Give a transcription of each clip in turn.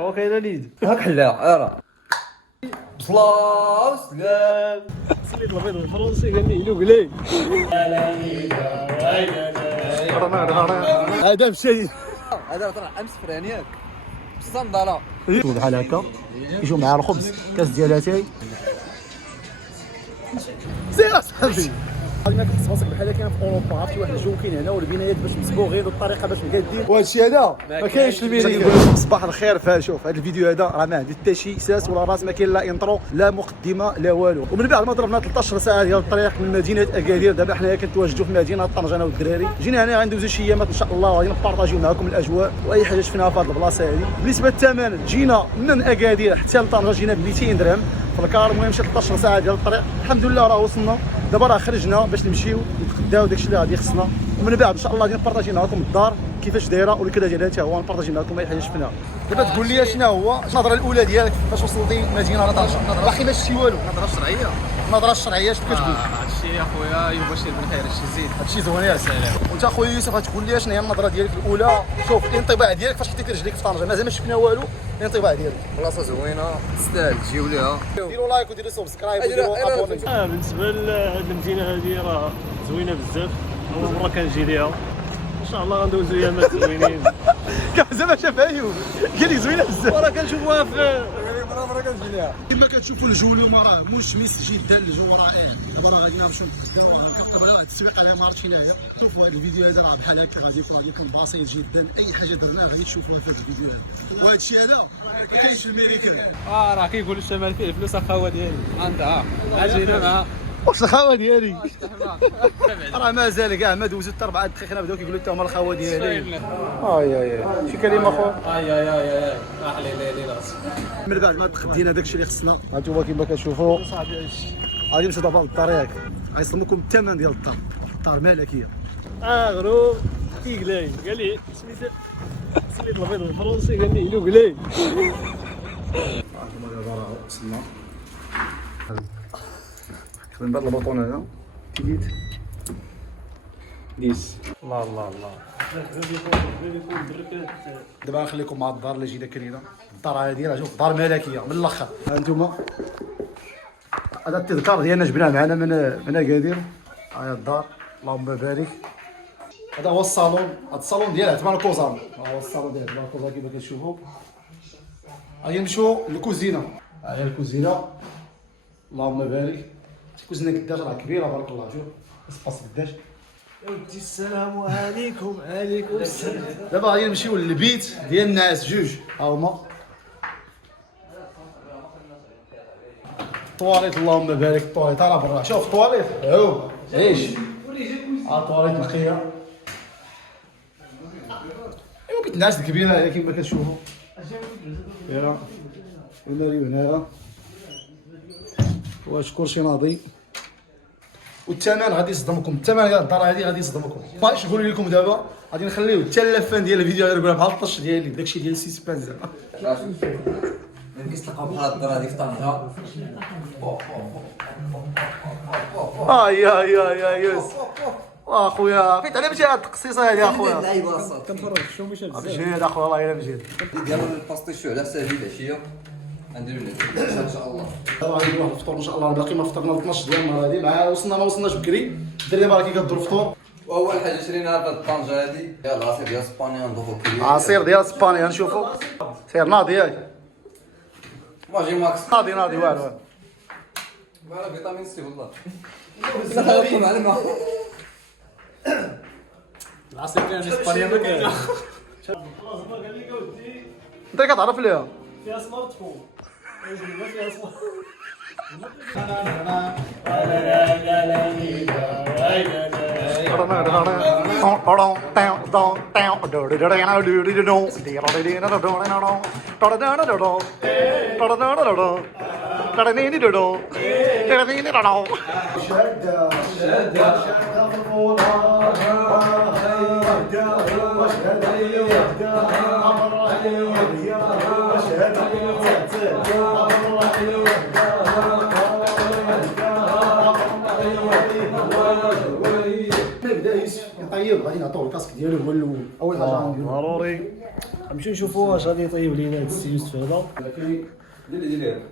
هو كاين ليد هاك حلاها ارا بصلاة وسلام. سليت البيض الفرنسي قال لي قلي هذا مشي هذا طلع امس فرانياك بالصندالة بحال هكا يجيو مع الخبز كاس ديال اتاي سير اصاحبي غادي كتحس راسك بحال كاين في اوروبا عرفتي واحد الجو كاين هنا والبنايات باش مصبوغين والطريقه باش مقادين وهذا الشيء هذا ما كاينش الميريكان. صباح الخير. فشوف هذا الفيديو هذا راه ما عنده حتى شي اساس ولا راس، ما كاين لا انترو لا مقدمه لا والو. ومن بعد ما ضربنا 13 ساعه ديال الطريق من مدينه اكادير، دابا حنايا كنتواجدوا في مدينه طنجه انا والدراري. جينا هنا غندوزو شي ايامات ان شاء الله وغادي نبارطاجيو معكم الاجواء واي حاجه شفناها في هذه البلاصه هذه. بالنسبه للثمن جينا من اكادير حتى لطنجه جينا ب 200 درهم في الكار. المهم مشى 13 ساعه ديال الطريق الحمد لله راه وصلنا. دابا راه خرجنا باش نمشيو نتغداو داكشي اللي غادي يخصنا، ومن بعد ان شاء الله غادي نبارطاجي معكم الدار كيفاش دايره والكذا ديالها حتى هو نبارطاجي معكم اي حاجه شفناها. دابا تقول لي شنو هو النظره الاولى ديالك باش وصلتي مدينه طنجه؟ باقي ما شفتي والو. نظرة شرعية. النظره الشرعيه شنو كتقول؟ هادشي يا خويا يبشر بالخير، هادشي زين. هادشي زوين يا سلام. وانت اخويا يوسف غتقول لي شنو هي النظره ديالك الاولى؟ شوف الانطباع ديالك فاش حطيتي رجليك في طنجه مازال ما شفنا والو، الانطباع ديالك؟ بلاصة زوينة تستاهل تجيو ليها. ديروا لايك وديروا سبسكرايب وديروا ابوني. بالنسبه لهاد المدينه هذه راه زوينه بزاف، اول مره كنجي ليها ان شاء الله غندوزو ايامات زوينين. كاع زعما شافها ايوب قال لي زوينه بزاف وراه كنشوفوها في مره كنجي ليها. كما كتشوفوا الجو اليوم راه مشمس جدا، الجو رائع. دابا راه غادي نمشيو نتغداو ونفطروا هاد التسويق على ما عرفتش هنايا. شوفوا هذا الفيديو هذا راه بحال هكا غادي يكون بسيط جدا، اي حاجه درناها غادي تشوفوها في هذا الفيديو هذا. وهذا الشيء هذا ما كاينش في الميريكان. راه كيقولوا الشمال فيه الفلوس الخاوه ديالي عندها اجينا معها. واش الخاوه ديالي؟ راه مازال كاع ما دوزو حتى 4 دقائق بداو كيقولوا حتى هما الخاوه ديالي. اي شي كلمه اخو. اي احلى ليلي راسي. من بعد ما تخدينا داكشي اللي خصنا هانتوما كما كتشوفوا غادي نمشيو دابا للدار ياك غيصدمكم الثمن ديال الدار. الدار ملكيه. غروب تيقلاي قال لي سليت البيض الفرنسي قال لي قلاي. هانتوما دابا راه وصلنا من بعد البطون هذا كيديت ديس. الله الله الله. دابا نخليكم مع الدار اللي جينا كرينا. الدار هذه راه شوف دار ملكيه من الاخر. هانتوما هذا التذكار ديالنا جبناه معنا من اكادير. ها هي الدار اللهم بارك. هذا هو الصالون. هذا الصالون ديالها تبع الكوزان. ها هو الصالون ديال تبع الكوزان كما كتشوفوا. غادي نمشيو للكوزينه. ها هي الكوزينه اللهم بارك. الكوزينه قداش راه كبيره بارك الله. شوف اسباس قداش. ودي السلام عليكم. عليكم السلام. دابا غادي نمشيو للبيت ديال الناس جوج ها هما. طواليت اللهم بارك. الطواليت راه برا. شوف الطواليت هاو عيش. ها الطواليت نقيه. ايوا بيت الناس الكبيره هي كما كتشوفوا. يلا وناريو هنايا واش كلشي ناضي. والثمن غادي يصدمكم. الثمن ديال الدار هذه غادي يصدمكم. باش نقول لكم دابا غادي نخليو حتى اللفان ديال الفيديو هذا نقولها بحال الطش ديالي داكشي ديال السيسبانس زعما. ما كيتلقاو بحال الدار هادي في طنجة. يا يوسف اخويا فيت على مشي هاد التقصيصه هادي اخويا. اللعيبة اصاحبي كنفرج شو مشى بزاف. مجهد اخويا والله الا مجهد. ديالو الباستيشو على ساهل العشية غنديرو ان شاء الله. دابا غادي نروح الفطور ان شاء الله. باقي ما فطرنا 12 ديال النهار هادي مع وصلنا ما وصلناش بكري. الدراري دابا راه كيقادوا الفطور. واول حاجه شرينا هاد طنجة هادي ديال العصير ديال اسبانيا نضيفو كريم. عصير ديال اسبانيا نشوفوا. سير ناضي ياك ماجي ماكس. ناضي والو. فوالا فيتامين سي والله. لا خليكم مع الماء. العصير كان في اسبانيا ما كاين. انت كتعرف ليها. فيها سمارت فون. ما فيها سمارت. طيب غادي نعطوه الكاسك ديالو هو الاول. اول حاجه غنديرو ضروري نمشيو نشوفوا واش غادي يطيب لينا هاد السي يوسف هذا. دير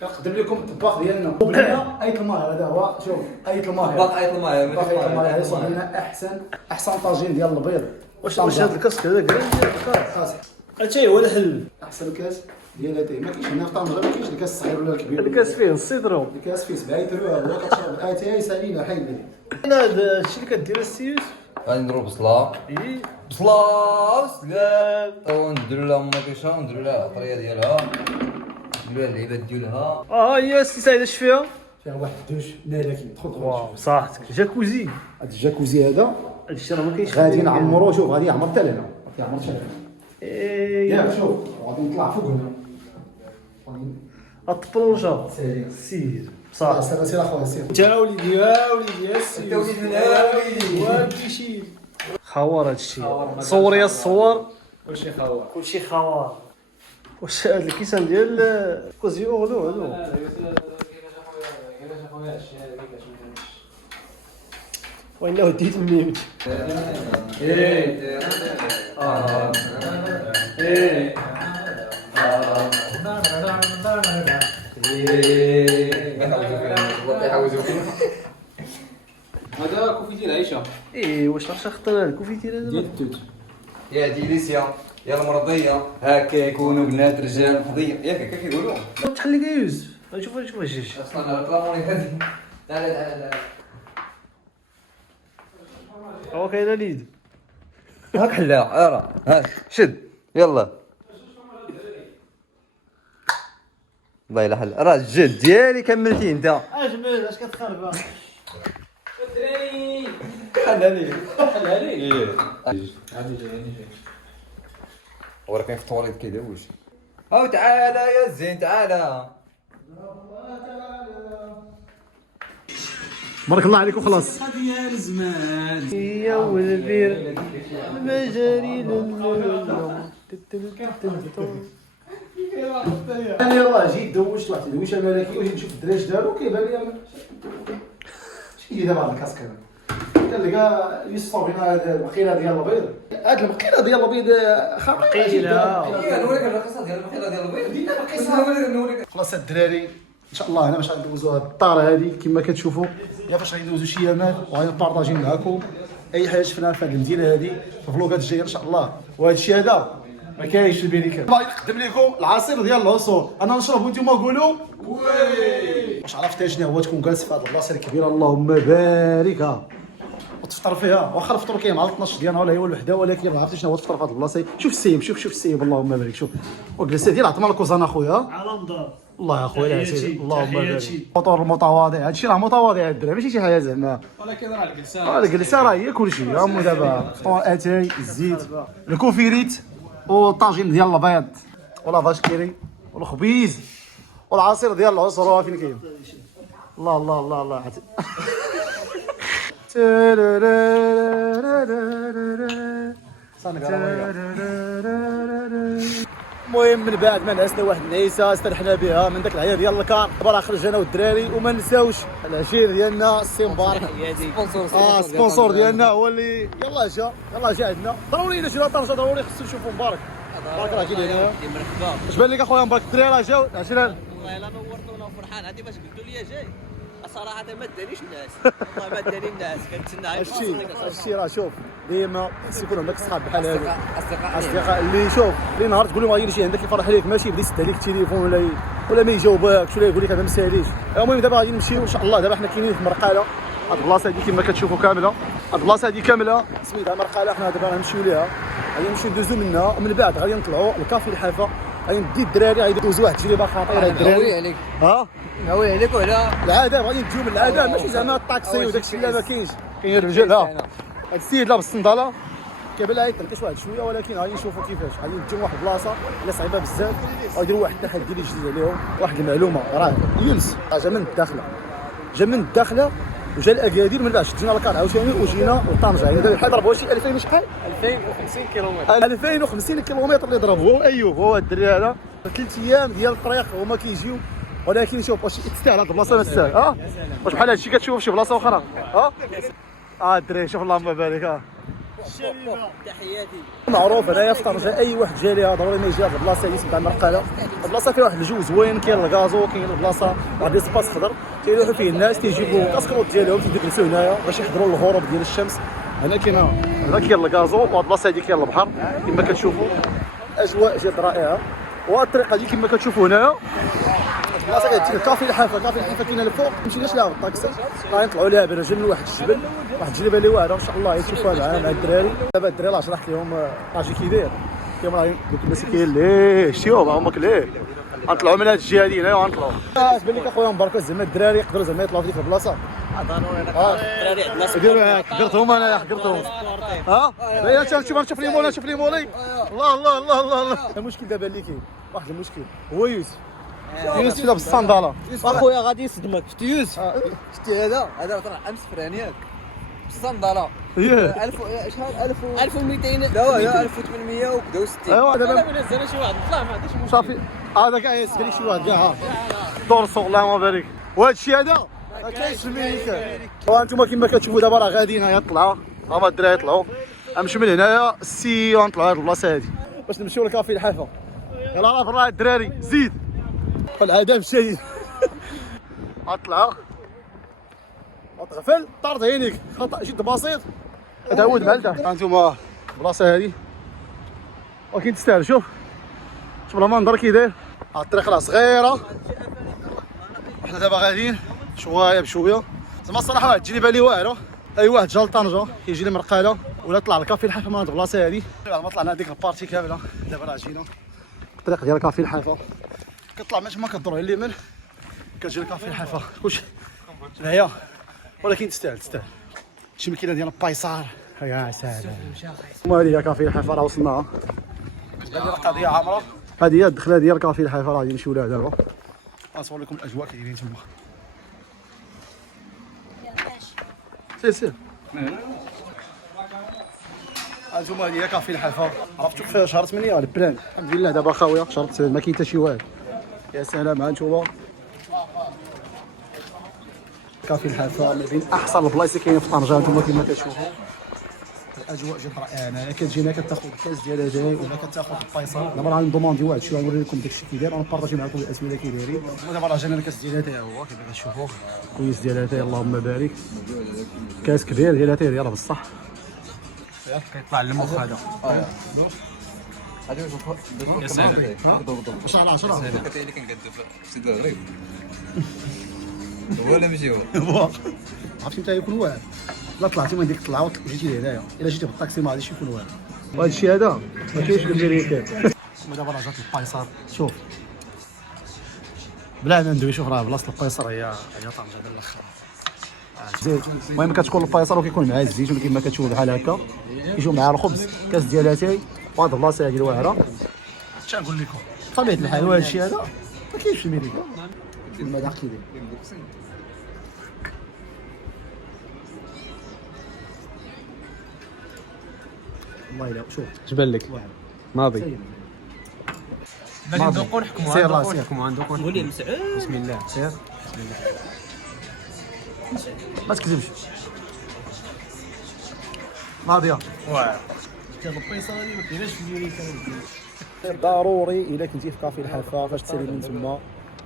كنقدم لكم الطباخ ديالنا وبلينا ايت الماهر. هذا هو شوف ايت الماهر. باق ايط الماء باقي ايت الماهر يصنع لنا احسن طاجين ديال البيض. واش هذا الكاسك هذا كاع خاص هادشي هو الحل. احسن كاس ديال هذا ما كاينش هنا في طنجه، ما كاينش الكاس الصغير ولا الكبير. هذا الكاس فيه السيدرو. الكاس فيه 7 يترو هو كتشرب اتاي سالينا حيد. انا هذا الشيء اللي كدير السي يوسف غادي نديرو بصله اي بصله وسلام ونديرو لها مطيشه ونديرو لها الطريه ديالها نديرو لها اللعيبات ديالها. هي السي سعيد اش فيها؟ فيها واحد الدوش ناركين تدخل واو صحتك جاكوزي. هذا الجاكوزي هذا هذا الشيء راه ما كاينش. غادي نعمرو. شوف غادي يعمر حتى لهنا، غادي يعمر حتى لهنا ياك. شوف غادي نطلع فوق هنا الطبلوشه سير سير صح. سير اخويا سير. انت وليدي وليدي السي انت وليدي انا وليدي وليدي شي خوار هادشي. صور يا الصور كلشي خاوه. كلشي خوار. واش هاد الكيسان ديال كوزي اولو هادو وإنه ديت ميوت. هذا كوفي ديال عيشه ايه واش عرفتي خطر الكوفي ديال ديال التوت. يا ديليسيا يا المرضيه هكا يكونوا بنات رجال فضيه ياك هكا كيقولوا. شحال لك يوسف نشوف اش اصلا ركلاموني هذه. تعال هو كاين ليد هاك حلا ارا هاك شد يلا والله الا حل راه الجد ديالي كملتي انت. اجمل اش كتخربق الدراري حلالي حلالي غادي غادي جاي وراه كاين في الطواليت كيدوش. هاو تعالى يا زين تعالى. بارك الله عليك وخلاص. ديال زمان يا والبير المجاري للنوم. انا يلاه جيت دوشت واحد الدويشه ملكي وجيت نشوف الدراري اش داروا كيبان لي شي دابا هذا الكاسك هذا كنلقى يصاوبين هذا المقيله ديال البيض. هاد المقيله ديال البيض خطيره جدا. نوريك الرقصه ديال المقيله ديال البيض. دينا القصه. نوريك خلاص الدراري ان شاء الله هنا باش غندوزو هاد الطاره هادي كما كتشوفوا يا فاش غندوزو شي يامات وغادي نبارطاجي معاكم اي حاجه شفناها في هاد المدينه هادي في الفلوقات الجايه ان شاء الله. وهذا الشيء هذا ما كاينش في البريكان. باغي نقدم لكم العصير ديال العصور. انا نشرب وانتم قولوا وي. واش عرفتي شنو هو تكون جالس في هاد البلاصه الكبيره اللهم بارك ها وتفطر فيها. واخا الفطور كاين مع 12 ديال النهار ولا هي الوحده ولكن ما عرفتش شنو هو تفطر في هاد البلاصه. شوف السيم شوف السيم اللهم بارك. شوف وجلس ديال عطنا الكوزان اخويا على دار الله يا خويا تحياتي، اللهم بارك. تحياتي. فطور المتواضع هادشي راه متواضع الدراري ماشي شي حاجه زعما. ولكن راه الجلسه الجلسه راه هي كلشي. هامو دابا فطور اتاي الزيت الكوفيريت والطاجين ديال البيض والافاش كيري والخبيز والعصير ديال العصر فين كاين. الله الله الله الله المهم من بعد ما نعسنا واحد العيسه استرحنا بها من داك العيا ديال الكار برا خرجنا والدراري وما نساوش العشير ديالنا السي مبارك سبونسور ديالنا هو اللي يلاه جا عندنا ضروري الا جينا طنجه ضروري خصو نشوفوا مبارك. مبارك راه جاي هنا. مرحبا. اش بان لك اخويا مبارك الدراري راه جاو عشرين. والله الا نورتونا وفرحان. هادي باش قلتوا لي جاي صراحه ما دانيش الناس والله ما داني الناس كنتسنى هادشي راه شوف ديما خص يكون عندك صحاب بحال هادو اصدقاء اصدقاء اللي شوف اللي نهار تقول لهم غادي شي عندك يفرح عليك ماشي يبدا يسد عليك التليفون ولا ما يجاوبكش ولا يقول لك هذا ما ساليش. المهم دابا غادي نمشيو ان شاء الله. دابا حنا كاينين في مرقاله. هاد البلاصه هادي كما كتشوفوا كامله. هاد البلاصه هادي كامله سميتها مرقاله. حنا دابا غنمشيو ليها غادي نمشيو ندوزو منها ومن بعد غادي نطلعوا لكافي الحافه. غادي ندي الدراري غادي يدوزوا واحد التجربه خطيره الدراري. عليك ها ناوي عليك ولا العادات غادي نديو من العادات ماشي زعما الطاكسي وداك الشيء لا ما كاينش. كاين الرجال ها هاد السيد لابس الصنداله كيبان لها يتنقش واحد شويه ولكن غادي نشوفوا كيفاش. غادي نديو واحد البلاصه اللي صعيبه بزاف غيديروا واحد التحدي اللي جديد عليهم. واحد المعلومه راه يونس جا من الداخله وجا الاكادير من بعد شدينا الكار عاوتاني وجينا لطنجه. يعني دابا بحال ضربوا شي 2000 شحال 2050 كيلومتر 2050 كيلومتر اللي ضربوا. هو ايوب هو الدري هذا 3 ايام ديال الطريق هما كيجيو. ولكن شوف واش تستاهل هاد البلاصه ما تستاهل. ها واش بحال هادشي كتشوف في شي بلاصه اخرى. ها الدري شوف اللهم بارك. تحياتي. معروف هنايا في طنجة اي واحد جا ليها ضروري ما يجي هاد البلاصه هادي تاع المرقله. البلاصه فيها واحد الجو زوين، كاين الكازو، كاين البلاصه واحد سباس خضر تيروحوا فيه الناس تيجيبوا كاسكروط ديالهم تيجلسوا هنايا باش يحضروا الغروب ديال الشمس. هنا كاين الكازو، وهاد البلاصه هادي كاين البحر كما كتشوفوا، اجواء جد رائعه. وهاد الطريقه هادي كما كتشوفوا هنايا البلاصه كتجي الكافي الحافه. كافي الحافه كاينه الفوق، مشيناش لها بالطاكسي، غادي نطلعوا لها برجل من واحد الجبل، واحد التجربه اللي واعره ان شاء الله تشوفوها مع الدراري. دابا الدراري راه شرحت لهم اجي كي داير، كاين راه دوك المساكين ليه شتيهم هما ليه غنطلعوا من هاد الجهه هادي هنايا وغنطلعوا. تبان لك اخويا مبارك زعما الدراري يقدروا زعما يطلعوا في ديك البلاصه. ضروري الدراري عندنا ديروا هاك حقرتهم انا حقرتهم. ها شوف لي مولاي، شوف لي مولاي. الله الله الله الله الله. المشكل دابا اللي كاين واحد المشكل هو يوسف. يوسف دابا بالصنداله اخويا غادي يصدمك. شتي يوسف، شتي هذا طلع امس فرانيات بالصنداله. اييه 1000 شحال 1000 1200. لا يا 1800 وكذا و60. ايوا انا دابا بالنسبه شي واحد طلع ما عندوش مشكل. صافي هذا كاع يسبر شي واحد كاع دور السوق اللهم بارك. وهذا الشيء هذا ما كاينش في الميريكان. وانتم كما كتشوفوا دابا راه غاديين هنايا طلعوا، هما الدراري طلعوا غنمشيو من هنايا السي غنطلعوا هاد البلاصه هادي باش نمشيو للكافي الحافه. يلا راه فرا الدراري زيد العذاب شديد. غنطلعوا غتغفل طارت عينيك، خطا جد بسيط تعود مع لتحت. هانتوما البلاصه هادي ولكن تستاهل. شوف المنظر كي داير، الطريق راه صغيره وحنا دابا غاديين شويه بشويه. زعما الصراحه واحد التجربه اللي واعره. اي واحد جا لطنجه كيجي لمرقاله ولا طلع الكافي الحافه من هاد البلاصه هادي، بعد ما طلعنا هذيك البارتي كامله دابا راه جينا الطريق ديال الكافي الحافه. كطلع من تما كدور على اليمين كتجي الكافي الحافه كلشي هيا، ولكن تستاهل شي ماكينه ديال البايصار. يا سلام هما هادي هي كافي الحافه راه وصلناها. كتبان لي القضيه عامره. هذه هي الدخله ديال كافي الحافه راه غادي نمشيو لها دابا. غنصور لكم الاجواء كي دايرين تما. سير هانتوما هذه هي كافي الحافه. عرفتوا كيفاش شهرت مني البلان؟ الحمد لله دابا خاويه شربت ما كاين حتى شي واحد. يا سلام هانتوما كافي الحافه من بين احسن البلايص اللي كاينين في طنجه. هانتوما كما كتشوفوا الاجواء جد رائعه. هنايا كتجي هنا كتاخذ الكاس ديال اتاي ولا كتاخذ البايصه. دابا راه ندوموندي واحد شويه نوري لكم داكشي كي داير ونبارطاجي معكم الاسئله كي دايرين. دابا راه جانا الكاس ديال اتاي هو كما كتشوفوا كويس ديال اتاي اللهم بارك. كاس كبير ديال اتاي ديالها بصح كيطلع المخ هذا. هذه يا سلام. ان شاء الله 10 كاين اللي كنقدو في سيدي الغريب. هو ولا ماشي هو؟ عرفتي متى يكون واعر؟ لا طلعتي من ديك الطلعه وجيتي لهنايا، الا جيتي بالطاكسي ما غاديش يكون واعر. وهذا الشيء هذا ما كاينش في الميريكان. دابا راه جات البايصار. شوف بلا ما ندوي، شوف راه بلاصه البايصار هي طنجه ديال الاخر. زيت المهم كتكون البايصار وكيكون معاه الزيت كما كتشوف بحال هكا، كيجيو معاه الخبز كاس ديال اتاي. وهاد البلاصه هادي واعره. اش نقول لكم بطبيعه الحال وهذا الشيء هذا ما كاينش في الميريكان. المذاق كي داير والله الا شوف جبل لك ناضي. باغي ندوقو نحكموا. سير ندوقو سير نحكموا ندوقو. قولي مسعود. بسم الله. سير ما تكذبش ناضيه واعر. كان البيصه هذه ما كايناش في الميريكان. ضروري الا كنتي في كافي الحافه فاش تسالي من تما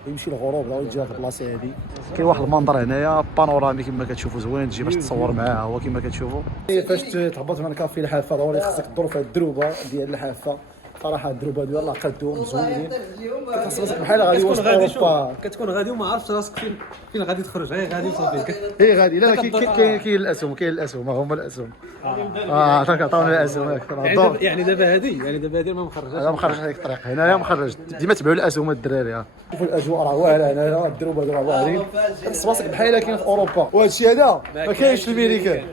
يمشي الغروب ضروري تجي هاد البلاصه هادي. كاين واحد المنظر هنايا بانورامي كما كتشوفوا زوين، تجي باش تصور معاه هو كما كتشوفوا. فاش تهبط من كافي الحافه ضروري خصك تدور في الدروبه ديال الحافه. صراحه الدروبه ديالها قدهم زوينين، كتحس راسك بحال غادي وسط اوروبا. كتكون غادي وما عرفتش راسك فين غادي تخرج. هي غادي وصافي. هي غادي. لا كاين الاسهم، هما الاسهم. عطاك عطاونا الاسهم يعني دابا هذه ما مخرجاش. انا مخرج هذيك الطريق هنايا مخرج. ديما تبعوا الاسهم الدراري. شوفوا الاجواء راه واعره هنايا، الدروبه راه واعرين، كتحس راسك بحال كاين في اوروبا. وهذا الشيء هذا ما كاينش في الميريكان.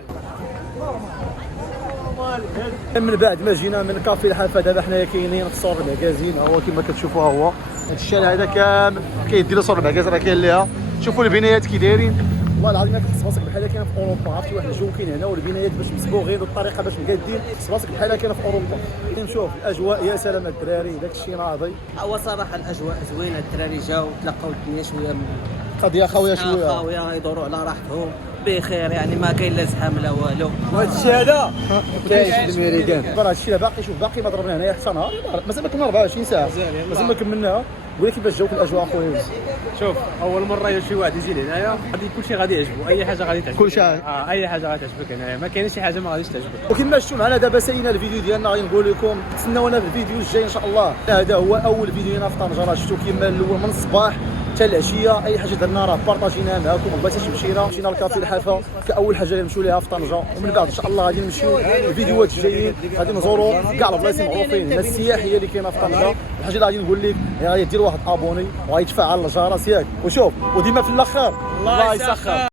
من بعد ما جينا من كافي الحافه دابا حنايا كاينين في صور المكازين. هو كما كتشوفوا هو هذا الشارع هذا كامل كيديروا صور المكازين راه كاين ليها. شوفوا البنايات كي دايرين، والله العظيم كتحس راسك بحال كاين في اوروبا. عرفتي واحد الجو كاين هنا والبنايات باش مصبوغين والطريقه باش مقادين، تحس راسك بحال كاين في اوروبا. نشوف الاجواء يا سلام الدراري داك الشيء ناضي. هو صراحه الاجواء زوينه، الدراري جاو تلقاو الدنيا شويه قضيه خاويه شويه خاويه يدوروا على راحتهم. بخير يعني ما كاين لا زحام لا والو. وهذا الشيء هذا كاينش الميريكان. هذا الشيء باقي شوف باقي ما ضربنا هنايا حتى نهار مازال ما كملنا 24 ساعه مازال ما كملناها. قول لي كيفاش جاوك الاجواء اخويا. شوف اول مره شي واحد يجي هنايا غادي كلشي غادي يعجبو اي حاجه غادي تعجبك. كلشي اي حاجه غادي تعجبك هنايا ما كاينش شي حاجه ما غاديش تعجبك. وكما شفتوا معنا دابا سالينا الفيديو ديالنا غادي نقول لكم تسناونا في الفيديو الجاي ان شاء الله. هذا هو اول فيديو هنا في طنجه راه شفتوا كيما الاول من الصباح حتى العشيه اي حاجه درنا راه بارطاجيناها معكم وما بغيتش مشينا لكافي الحافه كاول حاجه اللي نمشيو ليها في طنجه ومن بعد ان شاء الله غادي نمشيو الفيديوهات الجايين غادي نزوروا كاع البلايص المعروفين هنا السياحيه اللي كاينه في طنجه. الحاجه اللي غادي نقول لك غادي دير واحد ابوني وغادي تفعل الجرس ياك وشوف وديما في الاخر الله يسخر.